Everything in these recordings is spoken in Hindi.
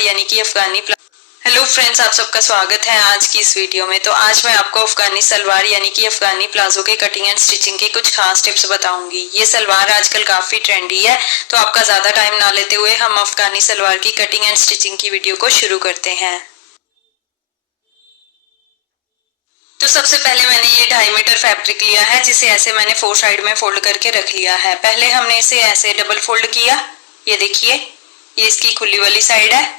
यानी कि अफगानी हेलो फ्रेंड्स, आप सबका स्वागत है आज की इस वीडियो में। तो आज मैं आपको अफगानी सलवार यानी कि अफगानी प्लाजो के कटिंग एंड स्टिचिंग के कुछ खास टिप्स बताऊंगी। ये सलवार आजकल काफी ट्रेंडी है, तो आपका ज्यादा टाइम ना लेते हुए हम अफगानी सलवार की कटिंग एंड स्टिचिंग की वीडियो को शुरू करते हैं। तो सबसे पहले मैंने ये 2.5 मीटर फैब्रिक लिया है, जिसे ऐसे मैंने 4 साइड में फोल्ड करके रख लिया है। पहले हमने इसे ऐसे डबल फोल्ड किया, ये देखिए, ये इसकी खुली वाली साइड है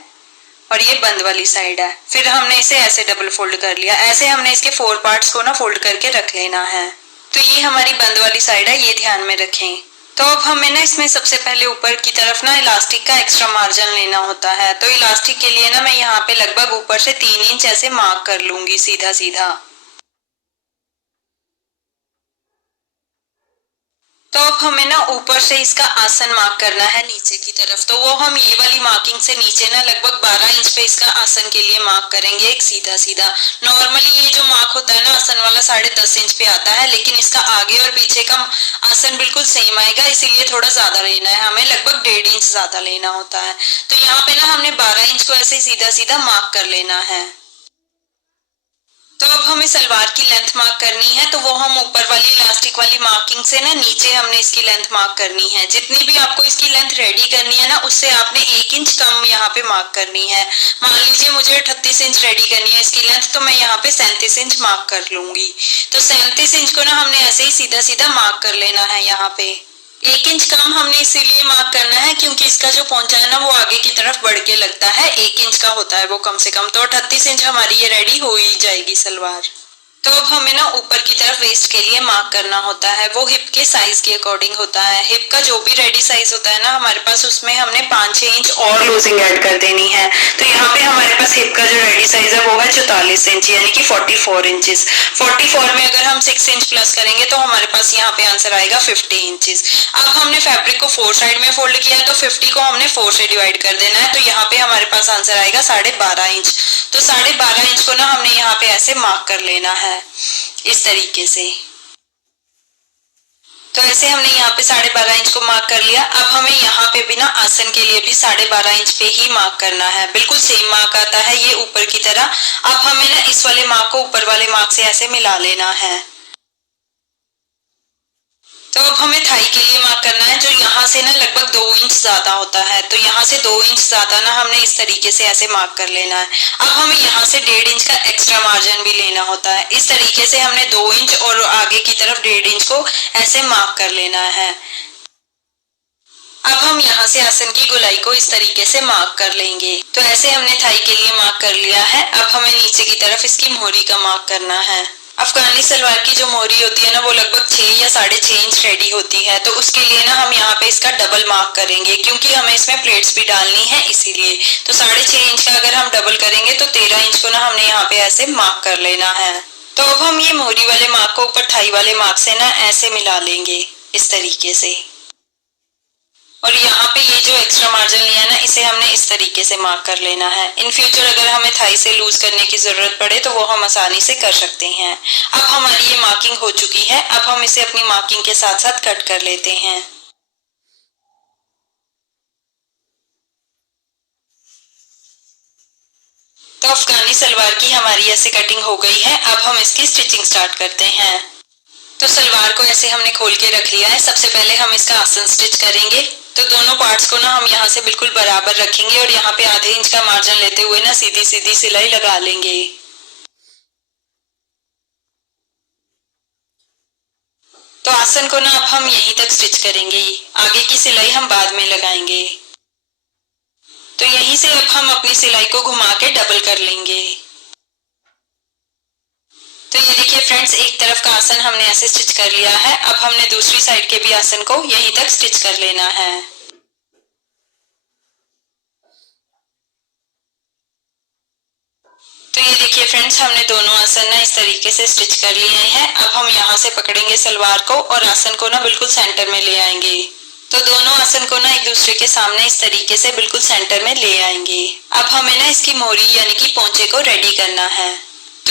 और ये बंद वाली साइड है। फिर हमने इसे ऐसे डबल फोल्ड कर लिया। ऐसे हमने इसके 4 पार्ट्स को ना फोल्ड करके रख लेना है। तो ये हमारी बंद वाली साइड है, ये ध्यान में रखें। तो अब हमें ना इसमें सबसे पहले ऊपर की तरफ ना इलास्टिक का एक्स्ट्रा मार्जिन लेना होता है। तो इलास्टिक के लिए ना मैं यहाँ पे लगभग ऊपर से 3 इंच ऐसे मार्क कर लूंगी सीधा सीधा। तो अब हमें ना ऊपर से इसका आसन मार्क करना है नीचे की तरफ। तो वो हम ये वाली मार्किंग से नीचे ना लगभग 12 इंच पे इसका आसन के लिए मार्क करेंगे, एक सीधा सीधा। नॉर्मली ये जो मार्क होता है ना आसन वाला 10.5 इंच पे आता है, लेकिन इसका आगे और पीछे का आसन बिल्कुल सेम आएगा, इसीलिए थोड़ा ज्यादा लेना है हमें, लगभग 1.5 इंच ज्यादा लेना होता है। तो यहाँ पे ना हमने 12 इंच को ऐसे सीधा सीधा मार्क कर लेना है। तो अब हमें सलवार की लेंथ मार्क करनी है। तो वो हम ऊपर वाली इलास्टिक वाली मार्किंग से ना नीचे हमने इसकी लेंथ मार्क करनी है। जितनी भी आपको इसकी लेंथ रेडी करनी है ना, उससे आपने 1 इंच कम यहाँ पे मार्क करनी है। मान लीजिए मुझे 38 इंच रेडी करनी है इसकी लेंथ, तो मैं यहाँ पे 37 इंच मार्क कर लूंगी। तो 37 इंच को ना हमने ऐसे ही सीधा सीधा मार्क कर लेना है। यहाँ पे 1 इंच कम हमने इसीलिए मार्क करना है क्योंकि इसका जो पोंचा है ना वो आगे की तरफ बढ़ के लगता है, 1 इंच का होता है वो कम से कम। तो 38 इंच हमारी ये रेडी हो ही जाएगी सलवार। तो अब हमें ना ऊपर की तरफ वेस्ट के लिए मार्क करना होता है। वो हिप के साइज के अकॉर्डिंग होता है। हिप का जो भी रेडी साइज होता है ना हमारे पास, उसमें हमने 5-6 इंच और लूजिंग ऐड कर देनी है। तो यहाँ पे हमारे पास हिप का जो रेडी साइज है वो है 44 इंच यानी कि 44 इंचेस। 44 में अगर हम 6 इंच प्लस करेंगे तो हमारे पास यहाँ पे आंसर आएगा 50 इंचेस। अब हमने फैब्रिक को 4 साइड में फोल्ड किया है, तो 50 को हमने 4 से डिवाइड कर देना है। तो यहाँ पे हमारे पास आंसर आएगा 12.5 इंच। तो 12.5 इंच को ना हमने यहाँ पे ऐसे मार्क कर लेना है इस तरीके से। तो ऐसे हमने यहाँ पे 12.5 इंच को मार्क कर लिया। अब हमें यहाँ पे भी ना आसन के लिए भी 12.5 इंच पे ही मार्क करना है। बिल्कुल सेम मार्क आता है ये ऊपर की तरह। अब हमें ना इस वाले मार्क को ऊपर वाले मार्क से ऐसे मिला लेना है। तो अब हमें थाई के लिए मार्क करना है, जो यहाँ से ना लगभग 2 इंच ज्यादा होता है। तो यहाँ से 2 इंच ज्यादा ना हमने इस तरीके से ऐसे मार्क कर लेना है। अब हमें यहाँ से 1.5 इंच का एक्स्ट्रा मार्जिन भी लेना होता है। इस तरीके से हमने 2 इंच और आगे की तरफ 1.5 इंच को ऐसे मार्क कर लेना है। अब हम यहाँ से आसन की गोलाई को इस तरीके से मार्क कर लेंगे। तो ऐसे हमने थाई के लिए मार्क कर लिया है। अब हमें नीचे की तरफ इसकी मोहरी का मार्क करना है। अफगानी सलवार की जो मोहरी होती है ना वो लगभग 6 या 6.5 इंच रेडी होती है। तो उसके लिए ना हम यहाँ पे इसका डबल मार्क करेंगे, क्योंकि हमें इसमें प्लेट्स भी डालनी है इसीलिए। तो 6.5 इंच का अगर हम डबल करेंगे तो 13 इंच को ना हमने यहाँ पे ऐसे मार्क कर लेना है। तो अब हम ये मोहरी वाले मार्क को ऊपर थाई वाले मार्क से ना ऐसे मिला लेंगे इस तरीके से। और यहाँ पे ये जो एक्स्ट्रा मार्जिन लिया ना, इसे हमने इस तरीके से मार्क कर लेना है। इन फ्यूचर अगर हमें थाई से लूज करने की जरूरत पड़े तो वो हम आसानी से कर सकते हैं। अब हमारी ये मार्किंग हो चुकी है। अब हम इसे अपनी मार्किंग के साथ साथ कट कर लेते हैं। तो अफगानी सलवार की हमारी ऐसे कटिंग हो गई है। अब हम इसकी स्टिचिंग स्टार्ट करते हैं। तो सलवार को ऐसे हमने खोल के रख लिया है। सबसे पहले हम इसका आसन स्टिच करेंगे। तो दोनों पार्ट्स को ना हम यहाँ से बिल्कुल बराबर रखेंगे और यहाँ पे ½ इंच का मार्जिन लेते हुए ना सीधी सीधी सिलाई लगा लेंगे। तो आसन को ना अब हम यहीं तक स्टिच करेंगे, आगे की सिलाई हम बाद में लगाएंगे। तो यहीं से अब हम अपनी सिलाई को घुमा के डबल कर लेंगे। तो ये देखिए फ्रेंड्स, एक तरफ का आसन हमने ऐसे स्टिच कर लिया है। अब हमने दूसरी साइड के भी आसन को यहीं तक स्टिच कर लेना है। तो ये देखिए फ्रेंड्स, हमने दोनों आसन ना इस तरीके से स्टिच कर लिए हैं। अब हम यहाँ से पकड़ेंगे सलवार को और आसन को ना बिल्कुल सेंटर में ले आएंगे। तो दोनों आसन को ना एक दूसरे के सामने इस तरीके से बिल्कुल सेंटर में ले आएंगे। अब हमें ना इसकी मोहरी यानी कि पोंचे को रेडी करना है।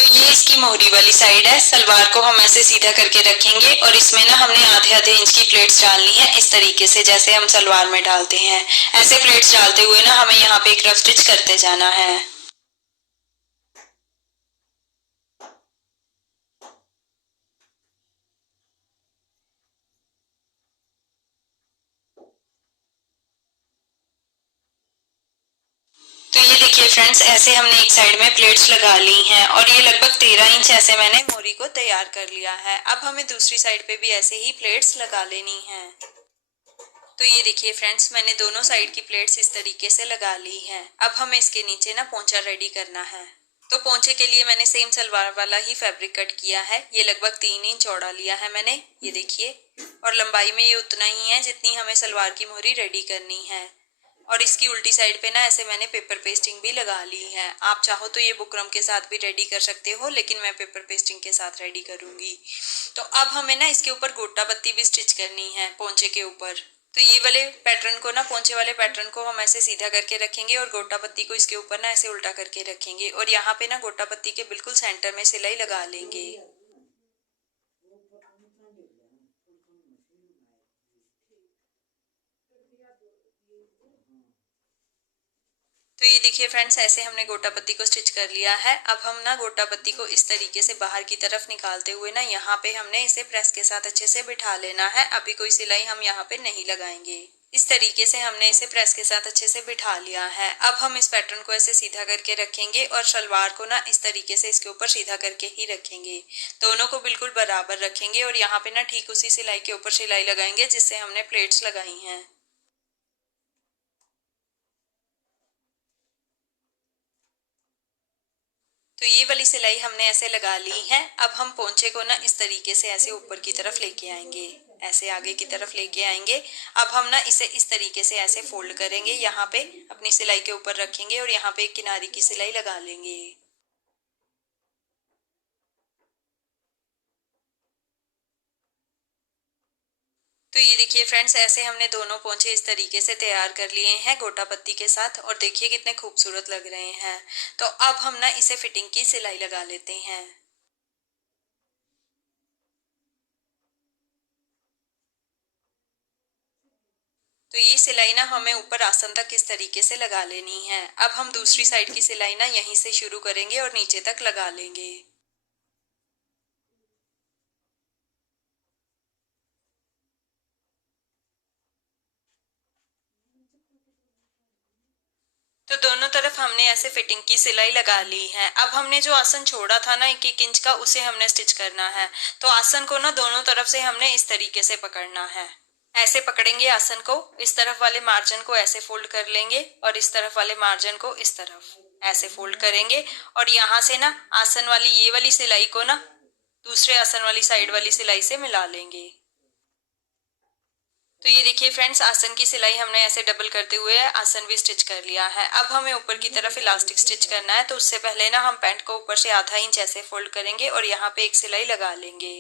तो ये इसकी मोहरी वाली साइड है। सलवार को हम ऐसे सीधा करके रखेंगे और इसमें ना हमने आधे आधे इंच की प्लेट्स डालनी है, इस तरीके से जैसे हम सलवार में डालते हैं। ऐसे प्लेट्स डालते हुए ना हमें यहाँ पे एक रफ स्टिच करते जाना है। तो ये देखिए फ्रेंड्स, ऐसे हमने एक साइड में प्लेट्स लगा ली हैं और ये लगभग 13 इंच ऐसे मैंने मोरी को तैयार कर लिया है। अब हमें दूसरी साइड पे भी ऐसे ही प्लेट्स लगा लेनी है। तो ये देखिए फ्रेंड्स, मैंने दोनों साइड की प्लेट्स इस तरीके से लगा ली हैं। अब हमें इसके नीचे ना पोंचा रेडी करना है। तो पोंचे के लिए मैंने सेम सलवार वाला ही फैब्रिक कट किया है। ये लगभग 3 इंच चौड़ा लिया है मैंने, ये देखिए, और लंबाई में ये उतना ही है जितनी हमें सलवार की मोहरी रेडी करनी है। और इसकी उल्टी साइड पे ना ऐसे मैंने पेपर पेस्टिंग भी लगा ली है। आप चाहो तो ये बुकरम के साथ भी रेडी कर सकते हो, लेकिन मैं पेपर पेस्टिंग के साथ रेडी करूंगी। तो अब हमें ना इसके ऊपर गोटा पत्ती भी स्टिच करनी है पोंचे के ऊपर। तो ये वाले पैटर्न को ना, पोंचे वाले पैटर्न को हम ऐसे सीधा करके रखेंगे और गोटा पत्ती को इसके ऊपर ना ऐसे उल्टा करके रखेंगे और यहाँ पे ना गोटा पत्ती के बिल्कुल सेंटर में सिलाई लगा लेंगे। तो ये देखिए फ्रेंड्स, ऐसे हमने गोटा पत्ती को स्टिच कर लिया है। अब हम ना गोटा पत्ती को इस तरीके से बाहर की तरफ निकालते हुए ना यहाँ पे हमने इसे प्रेस के साथ अच्छे से बिठा लेना है। अभी कोई सिलाई हम यहाँ पे नहीं लगाएंगे। इस तरीके से हमने इसे प्रेस के साथ अच्छे से बिठा लिया है। अब हम इस पैटर्न को ऐसे सीधा करके रखेंगे और सलवार को ना इस तरीके से इसके ऊपर सीधा करके ही रखेंगे। दोनों को बिल्कुल बराबर रखेंगे और यहाँ पे ना ठीक उसी सिलाई के ऊपर सिलाई लगाएंगे जिससे हमने प्लेट्स लगाई हैं। तो ये वाली सिलाई हमने ऐसे लगा ली है। अब हम पोंचे को ना इस तरीके से ऐसे ऊपर की तरफ लेके आएंगे, ऐसे आगे की तरफ लेके आएंगे। अब हम ना इसे इस तरीके से ऐसे फोल्ड करेंगे, यहाँ पे अपनी सिलाई के ऊपर रखेंगे और यहाँ पे एक किनारे की सिलाई लगा लेंगे। तो ये देखिए फ्रेंड्स, ऐसे हमने दोनों पोंचे इस तरीके से तैयार कर लिए हैं गोटा पत्ती के साथ और देखिए कितने खूबसूरत लग रहे हैं। तो अब हम ना इसे फिटिंग की सिलाई लगा लेते हैं। तो ये सिलाई ना हमें ऊपर आसन तक इस तरीके से लगा लेनी है। अब हम दूसरी साइड की सिलाई ना यहीं से शुरू करेंगे और नीचे तक लगा लेंगे। तो दोनों तरफ हमने ऐसे फिटिंग की सिलाई लगा ली है। अब हमने जो आसन छोड़ा था ना 1-1 इंच का, उसे हमने स्टिच करना है। तो आसन को ना दोनों तरफ से हमने इस तरीके से पकड़ना है। ऐसे पकड़ेंगे आसन को, इस तरफ वाले मार्जिन को ऐसे फोल्ड कर लेंगे और इस तरफ वाले मार्जिन को इस तरफ ऐसे फोल्ड करेंगे और यहाँ से ना आसन वाली ये वाली सिलाई को ना दूसरे आसन वाली साइड वाली सिलाई से मिला लेंगे। तो ये देखिए फ्रेंड्स, आसन की सिलाई हमने ऐसे डबल करते हुए आसन भी स्टिच कर लिया है। अब हमें ऊपर की तरफ इलास्टिक स्टिच करना है। तो उससे पहले ना हम पैंट को ऊपर से आधा इंच ऐसे फोल्ड करेंगे और यहाँ पे एक सिलाई लगा लेंगे।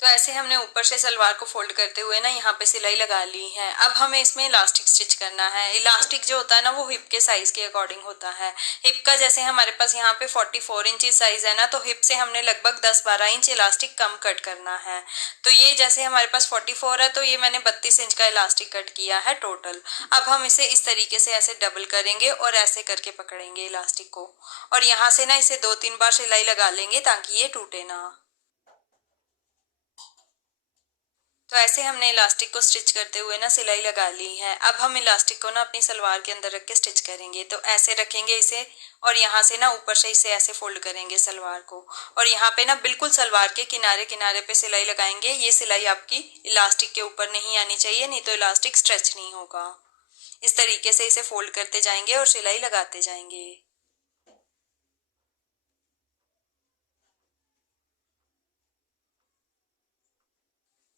तो ऐसे हमने ऊपर से सलवार को फोल्ड करते हुए ना यहाँ पे सिलाई लगा ली है। अब हमें इसमें इलास्टिक स्टिच करना है। इलास्टिक जो होता है ना, वो हिप के साइज के अकॉर्डिंग होता है। हिप का जैसे हमारे पास यहाँ पे 44 इंच साइज है ना, तो हिप से हमने लगभग 10-12 इंच इलास्टिक कम कट करना है। तो ये जैसे हमारे पास 44 है, तो ये मैंने 32 इंच का इलास्टिक कट किया है टोटल। अब हम इसे इस तरीके से ऐसे डबल करेंगे और ऐसे करके पकड़ेंगे इलास्टिक को और यहाँ से ना इसे 2-3 बार सिलाई लगा लेंगे ताकि ये टूटे ना। तो ऐसे हमने इलास्टिक को स्टिच करते हुए ना सिलाई लगा ली है। अब हम इलास्टिक को ना अपनी सलवार के अंदर रख के स्टिच करेंगे। तो ऐसे रखेंगे इसे और यहाँ से ना ऊपर से इसे ऐसे फोल्ड करेंगे सलवार को और यहाँ पे ना बिल्कुल सलवार के किनारे किनारे पे सिलाई लगाएंगे। ये सिलाई आपकी इलास्टिक के ऊपर नहीं आनी चाहिए, नहीं तो इलास्टिक स्ट्रेच नहीं होगा। इस तरीके से इसे फोल्ड करते जाएंगे और सिलाई लगाते जाएंगे।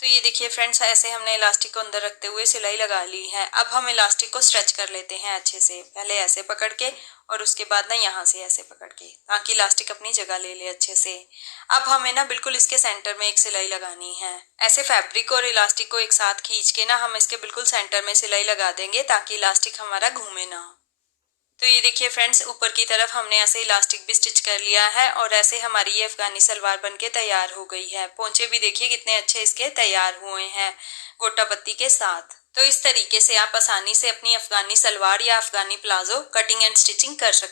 तो ये देखिए फ्रेंड्स, ऐसे हमने इलास्टिक को अंदर रखते हुए सिलाई लगा ली है। अब हम इलास्टिक को स्ट्रेच कर लेते हैं अच्छे से, पहले ऐसे पकड़ के और उसके बाद ना यहाँ से ऐसे पकड़ के, ताकि इलास्टिक अपनी जगह ले ले अच्छे से। अब हमें ना बिल्कुल इसके सेंटर में एक सिलाई लगानी है। ऐसे फैब्रिक और इलास्टिक को एक साथ खींच के ना हम इसके बिल्कुल सेंटर में सिलाई लगा देंगे, ताकि इलास्टिक हमारा घूमे ना। तो ये देखिए फ्रेंड्स, ऊपर की तरफ हमने ऐसे इलास्टिक भी स्टिच कर लिया है और ऐसे हमारी ये अफगानी सलवार बनके तैयार हो गई है। पोंचे भी देखिए कितने अच्छे इसके तैयार हुए हैं गोटा पत्ती के साथ। तो इस तरीके से आप आसानी से अपनी अफगानी सलवार या अफगानी प्लाजो कटिंग एंड स्टिचिंग कर सकते हैं।